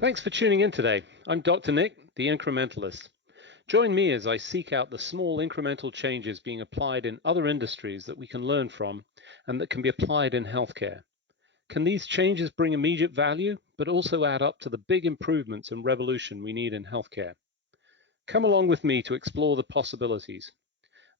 Thanks for tuning in today. I'm Dr. Nick, the Incrementalist. Join me as I seek out the small incremental changes being applied in other industries that we can learn from and that can be applied in healthcare. Can these changes bring immediate value, but also add up to the big improvements and revolution we need in healthcare? Come along with me to explore the possibilities.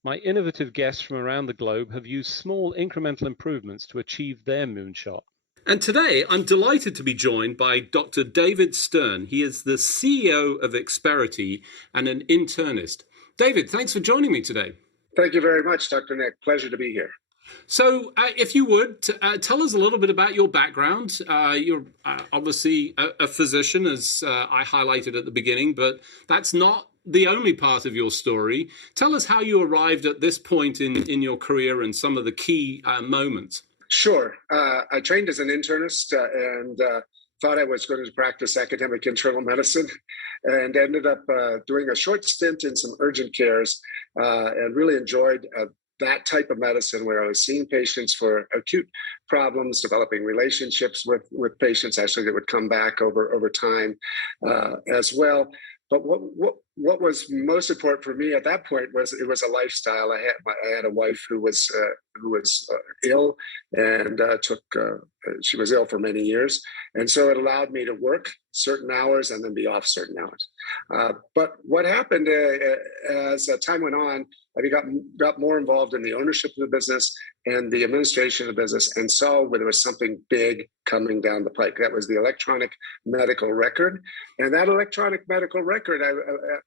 My innovative guests from around the globe have used small incremental improvements to achieve their moonshot. And today, I'm delighted to be joined by Dr. David Stern. He is the CEO of Experity and an internist. David, thanks for joining me today. Thank you very much, Dr. Nick. Pleasure to be here. So, if you would, tell us a little bit about your background. You're obviously a physician, as I highlighted at the beginning, but that's not the only part of your story. Tell us how you arrived at this point in your career and some of the key moments. Sure. I trained as an internist and thought I was going to practice academic internal medicine and ended up doing a short stint in some urgent cares and really enjoyed that type of medicine where I was seeing patients for acute problems, developing relationships with patients actually that would come back over time as well. But what was most important for me at that point was it was a lifestyle. I had a wife who was ill and she was ill for many years, and so it allowed me to work certain hours and then be off certain hours. But what happened as time went on, I got more involved in the ownership of the business and the administration of the business, and saw where there was something big coming down the pike. That was the electronic medical record, and that electronic medical record,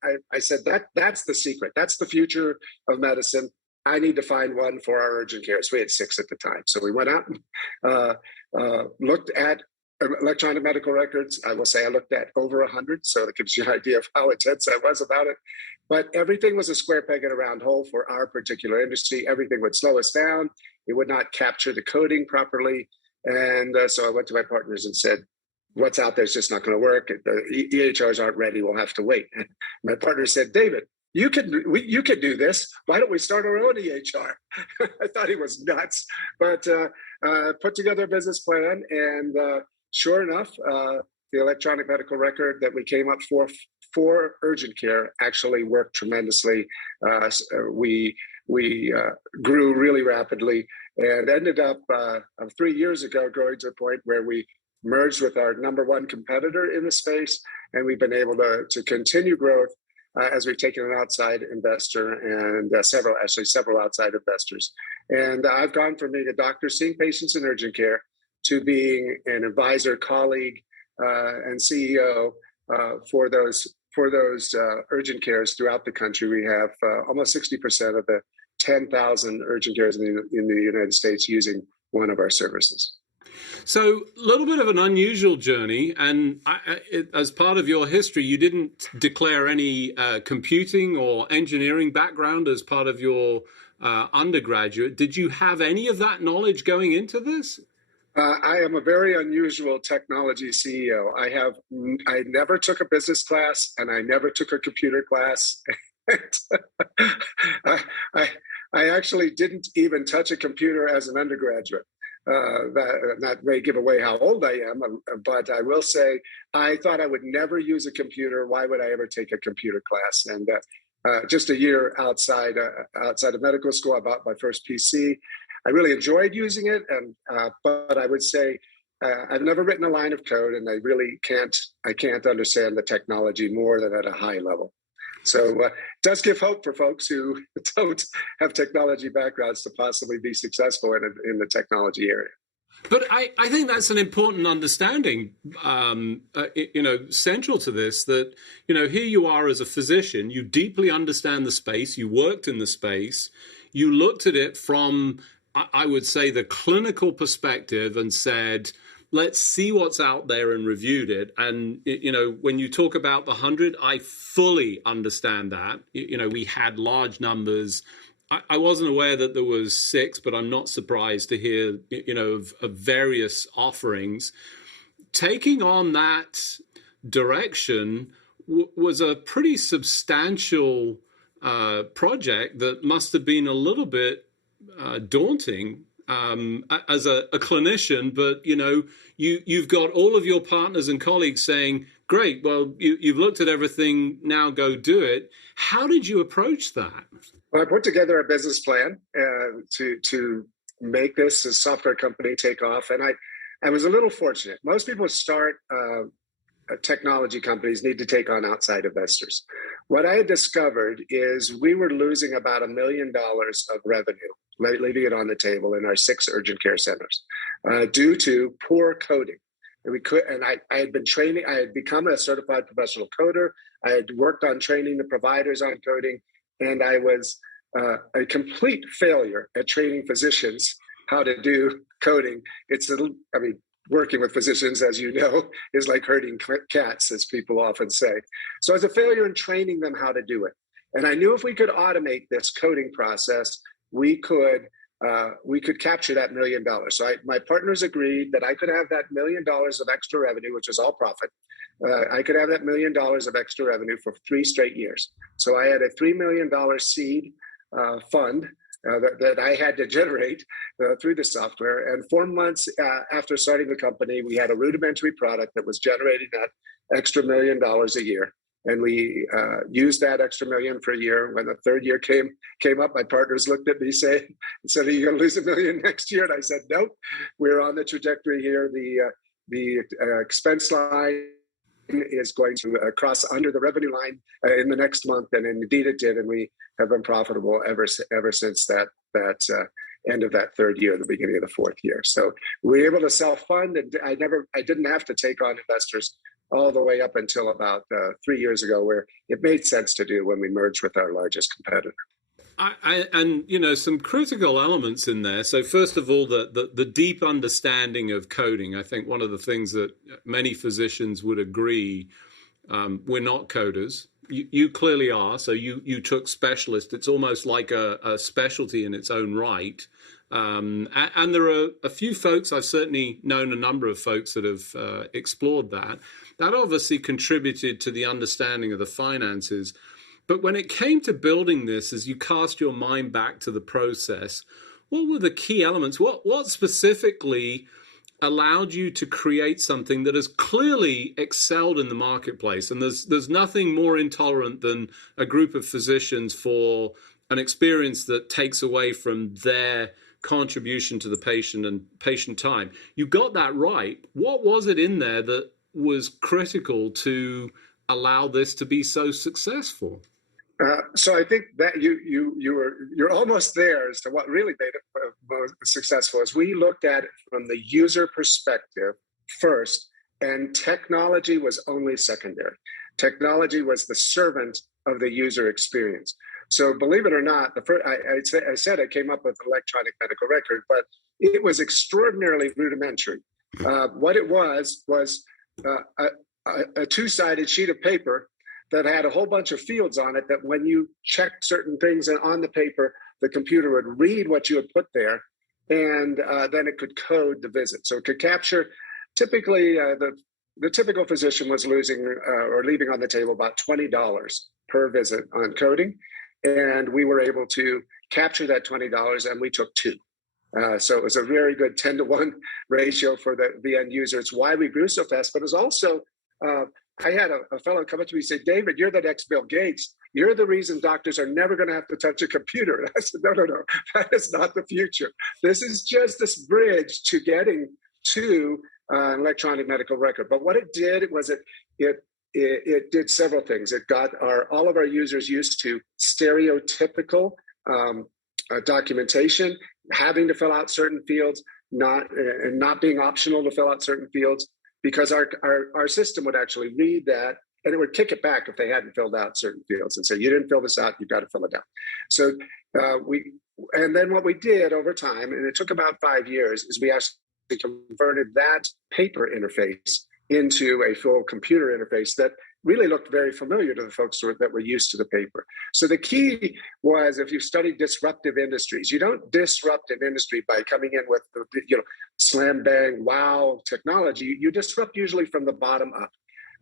I said that's the secret. That's the future of medicine. I need to find one for our urgent cares. We had 6 at the time, so we went out and looked at electronic medical records. I will say I looked at over 100, so that gives you an idea of how intense I was about it. But everything was a square peg in a round hole for our particular industry. Everything would slow us down. It would not capture the coding properly. And so I went to my partners and said, what's out there is just not going to work. The EHRs aren't ready. We'll have to wait. And my partner said, David, you can do this. Why don't we start our own EHR? I thought he was nuts, but put together a business plan. And sure enough, the electronic medical record that we came up for urgent care actually worked tremendously. We grew really rapidly and ended up 3 years ago growing to a point where we merged with our number one competitor in the space, and we've been able to continue growth as we've taken an outside investor and several outside investors. And I've gone from being a doctor seeing patients in urgent care to being an advisor, colleague, and CEO for those urgent cares throughout the country. We have almost 60% of the 10,000 urgent cares in the United States using one of our services. So a little bit of an unusual journey, and as part of your history, you didn't declare any computing or engineering background as part of your undergraduate. Did you have any of that knowledge going into this? I am a very unusual technology CEO. I never took a business class, and I never took a computer class. I actually didn't even touch a computer as an undergraduate. That may give away how old I am, but I will say I thought I would never use a computer. Why would I ever take a computer class? And just a year outside of medical school, I bought my first PC. I really enjoyed using it, but I would say I've never written a line of code, and I really can't understand the technology more than at a high level. So it does give hope for folks who don't have technology backgrounds to possibly be successful in the technology area. But I think that's an important understanding, central to this, that, here you are as a physician, you deeply understand the space, you worked in the space, you looked at it from, I would say, the clinical perspective and said, let's see what's out there, and reviewed it. And, when you talk about the 100, I fully understand that. We had large numbers. I wasn't aware that there was 6, but I'm not surprised to hear, of various offerings. Taking on that direction was a pretty substantial project that must have been a little bit daunting as a clinician, but you've got all of your partners and colleagues saying, great. Well, you've looked at everything. Now go do it. How did you approach that? Well, I put together a business plan to make this a software company take off, and I was a little fortunate. Most people start technology companies need to take on outside investors. What I had discovered is we were losing about $1 million of revenue, leaving it on the table in our 6 urgent care centers due to poor coding. And I had been training, I had become a certified professional coder. I had worked on training the providers on coding, and I was a complete failure at training physicians how to do coding. Working with physicians, as you know, is like herding cats, as people often say. So I was a failure in training them how to do it. And I knew if we could automate this coding process, we could capture that $1 million. So my partners agreed that I could have that $1 million of extra revenue, which is all profit. I could have that $1 million of extra revenue for 3 straight years. So I had a $3 million seed fund that I had to generate through the software. And 4 months after starting the company, we had a rudimentary product that was generating that extra $1 million a year. And we used that extra $1 million for a year. When the 3rd year came up, my partners looked at me and said, "Are you going to lose $1 million next year?" And I said, "Nope, we're on the trajectory here. The expense line is going to cross under the revenue line in the next month," and indeed it did, and we have been profitable ever since that end of that 3rd year, the beginning of the 4th year. So we were able to self-fund, and I didn't have to take on investors all the way up until about 3 years ago, where it made sense to do when we merged with our largest competitor. And some critical elements in there. So first of all, the deep understanding of coding. I think one of the things that many physicians would agree, we're not coders. You clearly are. So you took specialist. It's almost like a specialty in its own right. And there are a few folks, I've certainly known a number of folks that have explored that. That obviously contributed to the understanding of the finances. But when it came to building this, as you cast your mind back to the process, what were the key elements? What specifically allowed you to create something that has clearly excelled in the marketplace? And there's nothing more intolerant than a group of physicians for an experience that takes away from their contribution to the patient and patient time. You got that right. What was it in there that was critical to allow this to be so successful? So I think that you're almost there as to what really made it most successful. Is we looked at it from the user perspective first, and technology was only secondary. Technology was the servant of the user experience. So believe it or not, I said I came up with electronic medical record, but it was extraordinarily rudimentary. What it was a 2-sided sheet of paper that had a whole bunch of fields on it, that when you checked certain things on the paper, the computer would read what you had put there, and then it could code the visit. So it could capture, typically the typical physician was losing or leaving on the table about $20 per visit on coding. And we were able to capture that $20, and we took 2. So it was a very good 10-to-1 ratio for the end user. It's why we grew so fast, but it's also, I had a fellow come up to me and say, "David, you're the next Bill Gates. You're the reason doctors are never going to have to touch a computer." And I said, no, that is not the future. This is just this bridge to getting to an electronic medical record. But what it did was it did several things. It got all of our users used to stereotypical documentation, having to fill out certain fields, not being optional to fill out certain fields, because our system would actually read that, and it would kick it back if they hadn't filled out certain fields and say, "You didn't fill this out, you've got to fill it out." So and then what we did over time, and it took about 5 years, is we actually converted that paper interface into a full computer interface that really looked very familiar to the folks that were used to the paper. So the key was, if you study disruptive industries, you don't disrupt an industry by coming in with slam bang wow technology. You disrupt usually from the bottom up.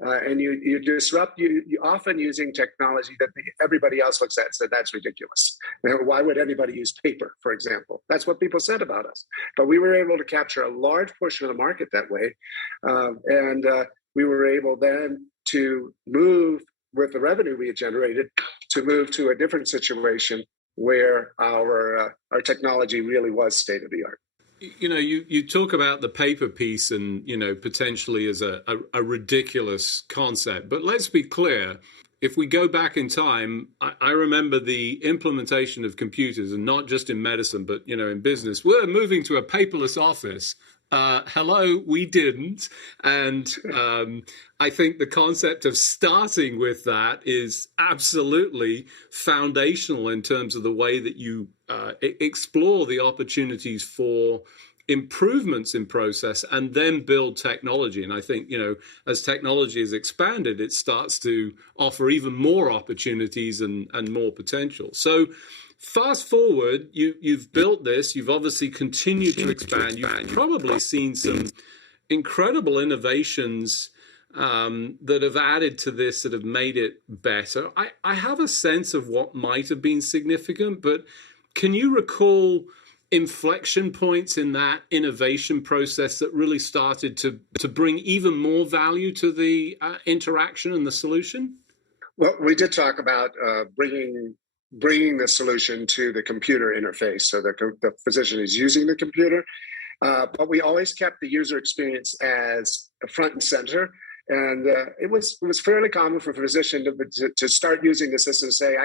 And you disrupt, you often using technology that everybody else looks at and said, "That's ridiculous. Why would anybody use paper," for example? That's what people said about us. But we were able to capture a large portion of the market that way. And we were able then to move with the revenue we had generated to move to a different situation where our technology really was state of the art. You know, you talk about the paper piece and, you know, potentially as a ridiculous concept, but let's be clear. If we go back in time, I remember the implementation of computers, and not just in medicine, but, you know, in business. We're moving to a paperless office. Hello, we didn't. And I think the concept of starting with that is absolutely foundational in terms of the way that you explore the opportunities for improvements in process and then build technology. And I think, you know, as technology has expanded, it starts to offer even more opportunities and more potential. So fast forward, you've built this, you've obviously continued to expand, you've probably seen some incredible innovations that have added to this, that have made it better. I have a sense of what might have been significant, but can you recall inflection points in that innovation process that really started to bring even more value to the interaction and the solution? Well, we did talk about bringing the solution to the computer interface, so the physician is using the computer, but we always kept the user experience as front and center. And it was fairly common for a physician to start using the system and say,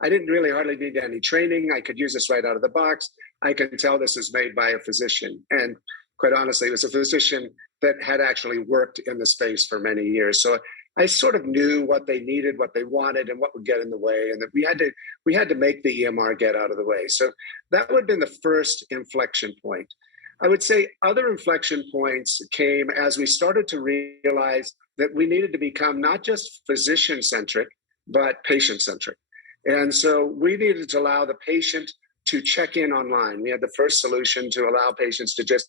I didn't really hardly need any training. I could use this right out of the box. I can tell this is made by a physician. And quite honestly, it was a physician that had actually worked in the space for many years. So I sort of knew what they needed, what they wanted, and what would get in the way, and that we had to make the EMR get out of the way. So that would have been the first inflection point. I would say other inflection points came as we started to realize that we needed to become not just physician-centric, but patient-centric. And so we needed to allow the patient to check in online. We had the first solution to allow patients to just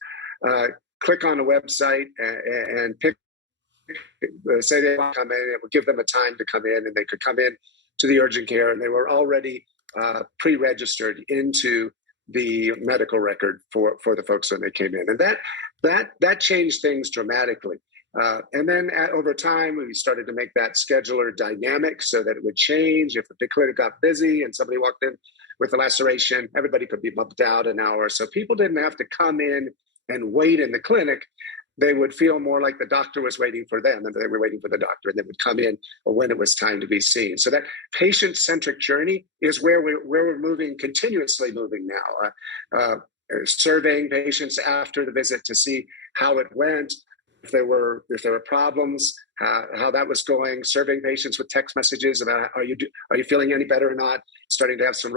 click on a website and pick, say they want to come in. It would give them a time to come in, and they could come in to the urgent care, and they were already pre-registered into the medical record for the folks when they came in. And that changed things dramatically. And then over time, we started to make that scheduler dynamic so that it would change. If the clinic got busy and somebody walked in with a laceration, everybody could be bumped out an hour. So people didn't have to come in and wait in the clinic. They would feel more like the doctor was waiting for them and they were waiting for the doctor, and they would come in when it was time to be seen. So that patient-centric journey is where we're moving, continuously moving now. Surveying patients after the visit to see how it went, if there were problems, how that was going, surveying patients with text messages about are you feeling any better or not, starting to have some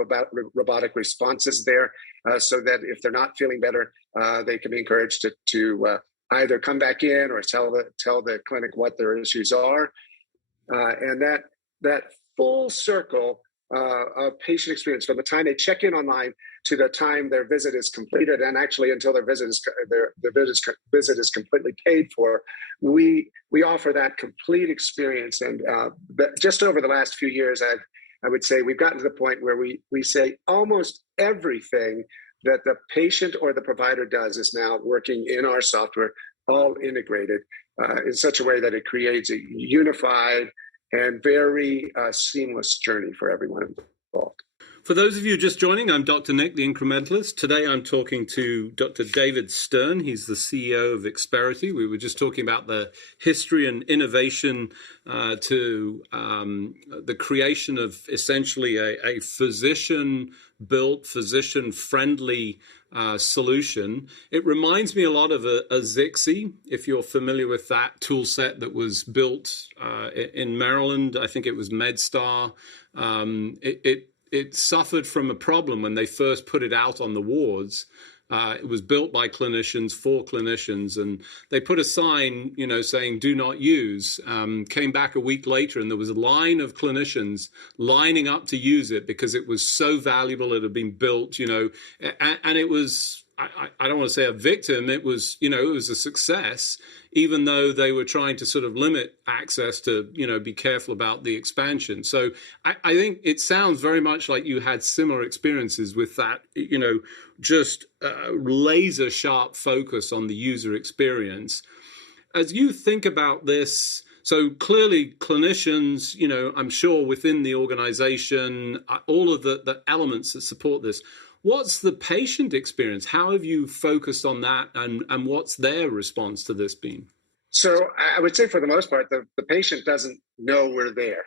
robotic responses there, so that if they're not feeling better, they can be encouraged to either come back in or tell the clinic what their issues are, and that full circle of patient experience from the time they check in online to the time their visit is completed, and actually until their visit is completely paid for. We offer that complete experience, and just over the last few years, I would say we've gotten to the point where we say almost everything that the patient or the provider does is now working in our software, all integrated in such a way that it creates a unified and very seamless journey for everyone involved. For those of you just joining, I'm Dr. Nick, the Incrementalist. Today I'm talking to Dr. David Stern. He's the CEO of Experity. We were just talking about the history and innovation to the creation of essentially a physician-built, physician-friendly solution. It reminds me a lot of a Zixi, if you're familiar with that tool set that was built in Maryland. I think it was MedStar. It suffered from a problem when they first put it out on the wards. It was built by clinicians for clinicians, and they put a sign, saying "Do not use." Came back a week later, and there was a line of clinicians lining up to use it because it was so valuable. It had been built, and it was. I don't want to say a victim. It was, it was a success, even though they were trying to sort of limit access to, be careful about the expansion. So I think it sounds very much like you had similar experiences with that, just laser sharp focus on the user experience. as you think about this, so clearly clinicians, I'm sure within the organization, all of the elements that support this, what's the patient experience? How have you focused on that, and what's their response to this been? So I would say for the most part, the patient doesn't know we're there.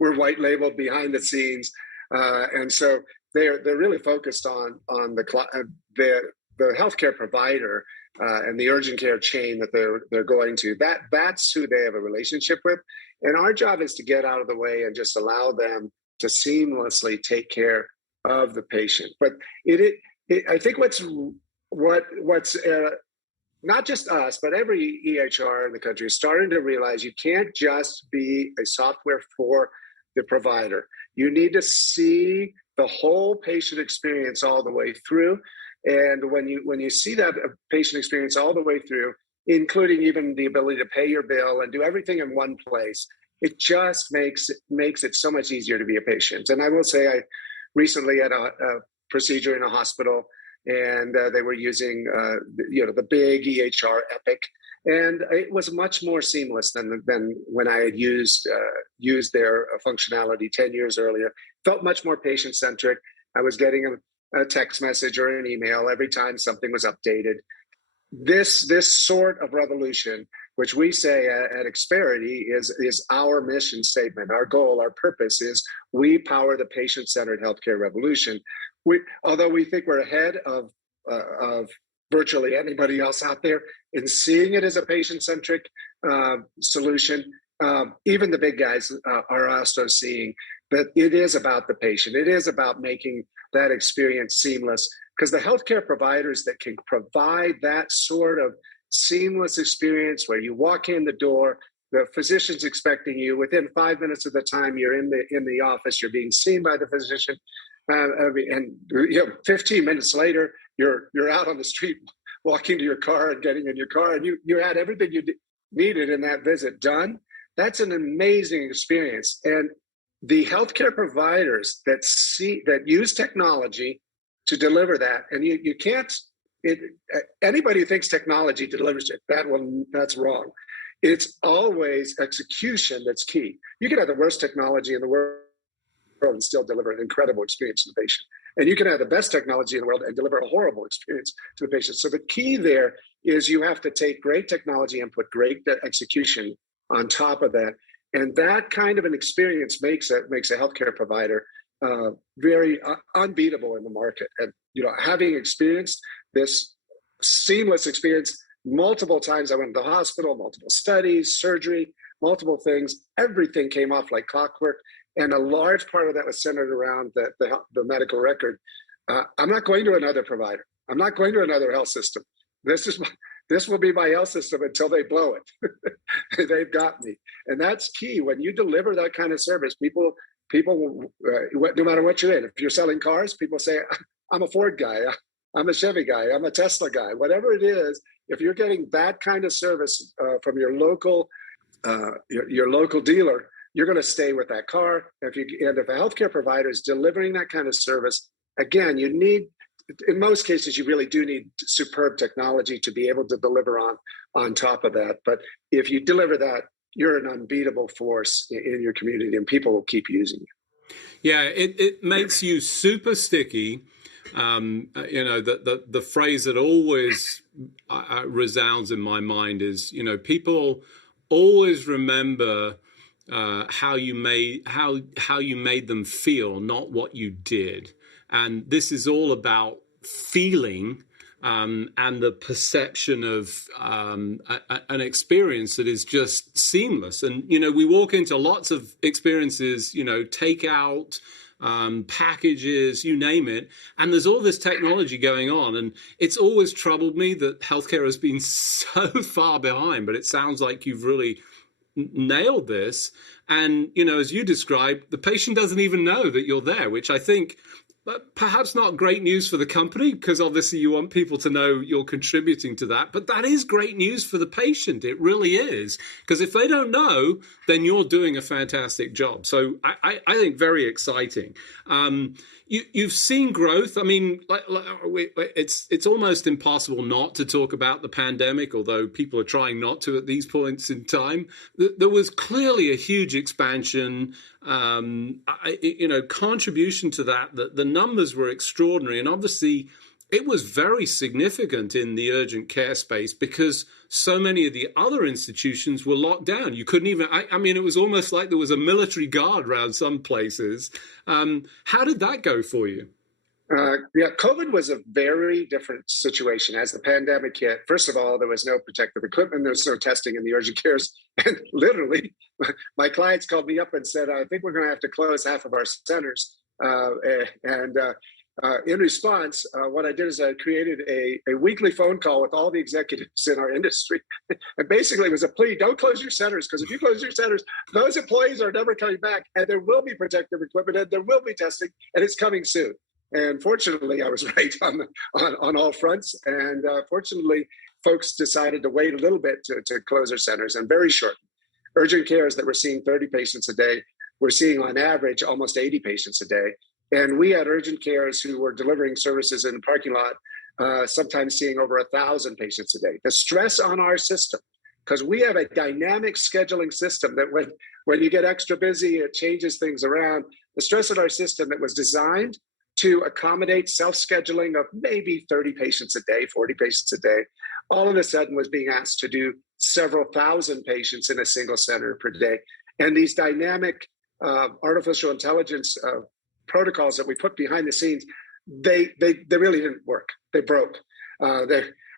We're white labeled behind the scenes. And so they're really focused on the healthcare provider and the urgent care chain that they're going to. That's who they have a relationship with. And our job is to get out of the way and just allow them to seamlessly take care of the patient. But I think what's not just us, but every EHR in the country is starting to realize you can't just be a software for the provider. You need to see the whole patient experience all the way through. And when you see that patient experience all the way through, including even the ability to pay your bill and do everything in one place, it just makes it so much easier to be a patient. And I will say, I recently had a procedure in a hospital, and they were using the big EHR Epic, and it was much more seamless than when I had used their functionality 10 years earlier. Felt much more patient-centric. I was getting a text message or an email every time something was updated. This sort of revolution, which we say at Experity is our mission statement. Our goal, our purpose is we power the patient-centered healthcare revolution. Although we think we're ahead of virtually anybody else out there in seeing it as a patient-centric solution, even the big guys are also seeing that it is about the patient. It is about making that experience seamless, because the healthcare providers that can provide that sort of seamless experience where you walk in the door, the physician's expecting you within 5 minutes of the time you're in the office, you're being seen by the physician. And 15 minutes later, you're out on the street, walking to your car and getting in your car, and you had everything you needed in that visit done. That's an amazing experience. And the healthcare providers that use technology to deliver that, and you can't. Anybody who thinks technology delivers it, that's wrong. It's always execution that's key. You can have the worst technology in the world and still deliver an incredible experience to the patient. And you can have the best technology in the world and deliver a horrible experience to the patient. So the key there is you have to take great technology and put great execution on top of that. And that kind of an experience makes a healthcare provider very unbeatable in the market. And having experienced this seamless experience multiple times, I went to the hospital, multiple studies, surgery, multiple things. Everything came off like clockwork. And a large part of that was centered around the medical record. I'm not going to another provider. I'm not going to another health system. This will be my health system until they blow it. They've got me. And that's key. When you deliver that kind of service, people, no matter what you're in, if you're selling cars, people say, I'm a Ford guy, I'm a Chevy guy, I'm a Tesla guy, whatever it is. If you're getting that kind of service from your local dealer, you're going to stay with that car. And if a healthcare provider is delivering that kind of service, again, in most cases, you really do need superb technology to be able to deliver on top of that. But if you deliver that, you're an unbeatable force in your community, and people will keep using you. Yeah, it makes you super sticky. The phrase that always resounds in my mind is, people always remember how you made them feel, not what you did. And this is all about feeling and the perception of an experience that is just seamless. And, we walk into lots of experiences, takeout, packages, you name it. And there's all this technology going on. And it's always troubled me that healthcare has been so far behind, but it sounds like you've really nailed this. And, as you described, the patient doesn't even know that you're there, which I think But perhaps not great news for the company, because obviously you want people to know you're contributing to that. But that is great news for the patient. It really is. Because if they don't know, then you're doing a fantastic job. So I think very exciting. You've seen growth. I mean, it's almost impossible not to talk about the pandemic, although people are trying not to at these points in time. There was clearly a huge expansion, contribution to that. The numbers were extraordinary, and obviously it was very significant in the urgent care space because so many of the other institutions were locked down. You couldn't even, I mean, it was almost like there was a military guard around some places. How did that go for you? COVID was a very different situation as the pandemic hit. First of all, there was no protective equipment. There was no testing in the urgent cares. And literally, my clients called me up and said, I think we're going to have to close half of our centers. In response, what I did is I created a weekly phone call with all the executives in our industry. And basically it was a plea, don't close your centers, because if you close your centers, those employees are never coming back, and there will be protective equipment, and there will be testing, and it's coming soon. And fortunately, I was right on all fronts. And fortunately, folks decided to wait a little bit to close their centers, and very short. Urgent cares that were seeing 30 patients a day, we're seeing on average almost 80 patients a day. And we had urgent cares who were delivering services in the parking lot, sometimes seeing over 1,000 patients a day. The stress on our system, because we have a dynamic scheduling system that when you get extra busy, it changes things around. The stress on our system that was designed to accommodate self-scheduling of maybe 30 patients a day, 40 patients a day, all of a sudden was being asked to do several thousand patients in a single center per day. And these dynamic artificial intelligence protocols that we put behind the scenes, they really didn't work. They broke.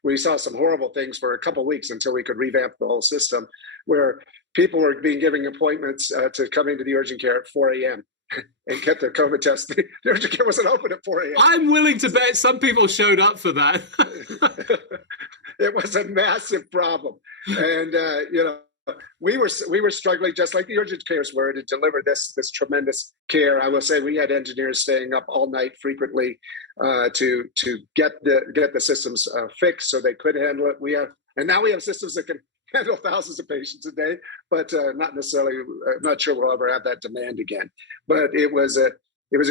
We saw some horrible things for a couple of weeks until we could revamp the whole system, where people were being given appointments to come into the urgent care at 4 a.m. and get their COVID test. The urgent care wasn't open at 4 a.m. I'm willing to bet some people showed up for that. It was a massive problem. And, we were struggling just like the urgent cares were to deliver this tremendous care. I will say we had engineers staying up all night frequently to get the systems fixed so they could handle it. Now we have systems that can handle thousands of patients a day, but not necessarily. I'm not sure we'll ever have that demand again. But it was a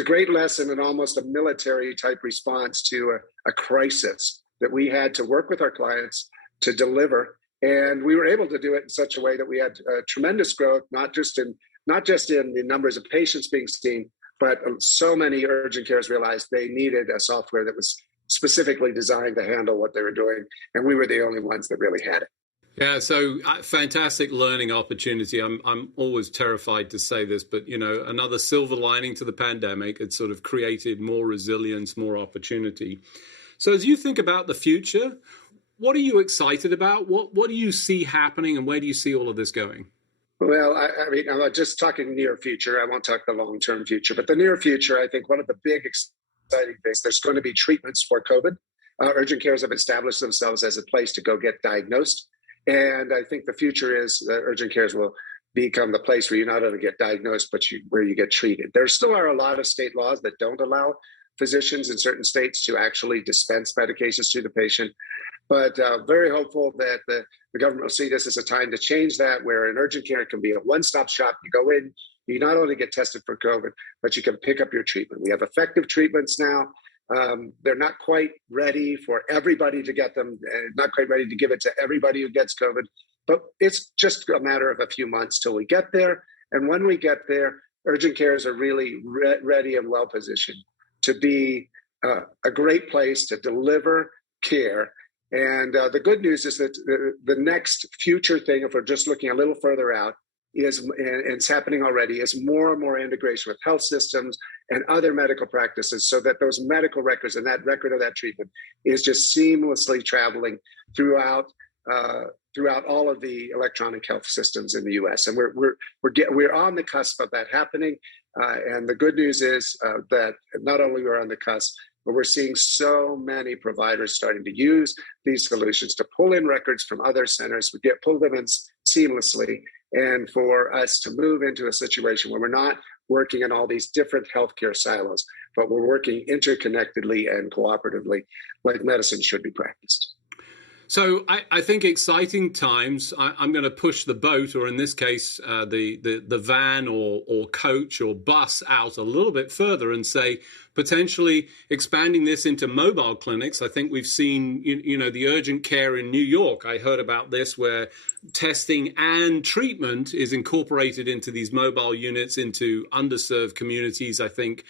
great lesson and almost a military type response to a crisis that we had to work with our clients to deliver. And we were able to do it in such a way that we had tremendous growth, not just in the numbers of patients being seen, but so many urgent cares realized they needed a software that was specifically designed to handle what they were doing. And we were the only ones that really had it. Yeah, so fantastic learning opportunity. I'm always terrified to say this, but another silver lining to the pandemic. It sort of created more resilience, more opportunity. So as you think about the future, what are you excited about? What do you see happening, and where do you see all of this going? Well, I mean, I'm just talking near future. I won't talk the long-term future, but the near future, I think one of the big exciting things, there's going to be treatments for COVID. Urgent cares have established themselves as a place to go get diagnosed. And I think the future is that urgent cares will become the place where you not only get diagnosed, but where you get treated. There still are a lot of state laws that don't allow physicians in certain states to actually dispense medications to the patient. But very hopeful that the government will see this as a time to change that, where an urgent care can be a one-stop shop. You go in, you not only get tested for COVID, but you can pick up your treatment. We have effective treatments now. They're not quite ready for everybody to get them, not quite ready to give it to everybody who gets COVID, but it's just a matter of a few months till we get there. And when we get there, urgent cares are really ready and well positioned to be a great place to deliver care. And the good news is that the next future thing, if we're just looking a little further out, is, and it's happening already, is more and more integration with health systems and other medical practices, so that those medical records and that record of that treatment is just seamlessly traveling throughout all of the electronic health systems in the U.S. And we're on the cusp of that happening. And the good news is that not only we're on the cusp, but we're seeing so many providers starting to use these solutions to pull in records from other centers, pull them in seamlessly, and for us to move into a situation where we're not working in all these different healthcare silos, but we're working interconnectedly and cooperatively like medicine should be practiced. So I think exciting times. I'm going to push the boat, or in this case, the van or coach or bus out a little bit further and say potentially expanding this into mobile clinics. I think we've seen, the urgent care in New York. I heard about this where testing and treatment is incorporated into these mobile units into underserved communities. I think,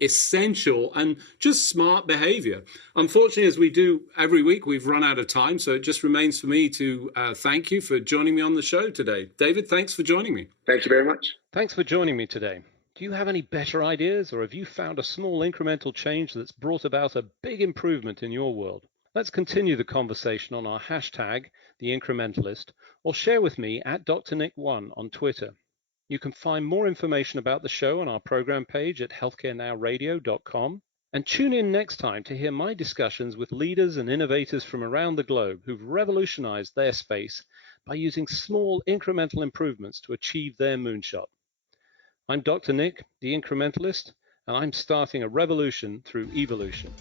essential and just smart behavior. Unfortunately, as we do every week, we've run out of time. So it just remains for me to thank you for joining me on the show today. David, thanks for joining me. Thank you very much. Thanks for joining me today. Do you have any better ideas, or have you found a small incremental change that's brought about a big improvement in your world? Let's continue the conversation on our hashtag, The Incrementalist, or share with me at DrNick1 on Twitter. You can find more information about the show on our program page at healthcarenowradio.com. And tune in next time to hear my discussions with leaders and innovators from around the globe who've revolutionized their space by using small incremental improvements to achieve their moonshot. I'm Dr. Nick, the Incrementalist, and I'm starting a revolution through evolution.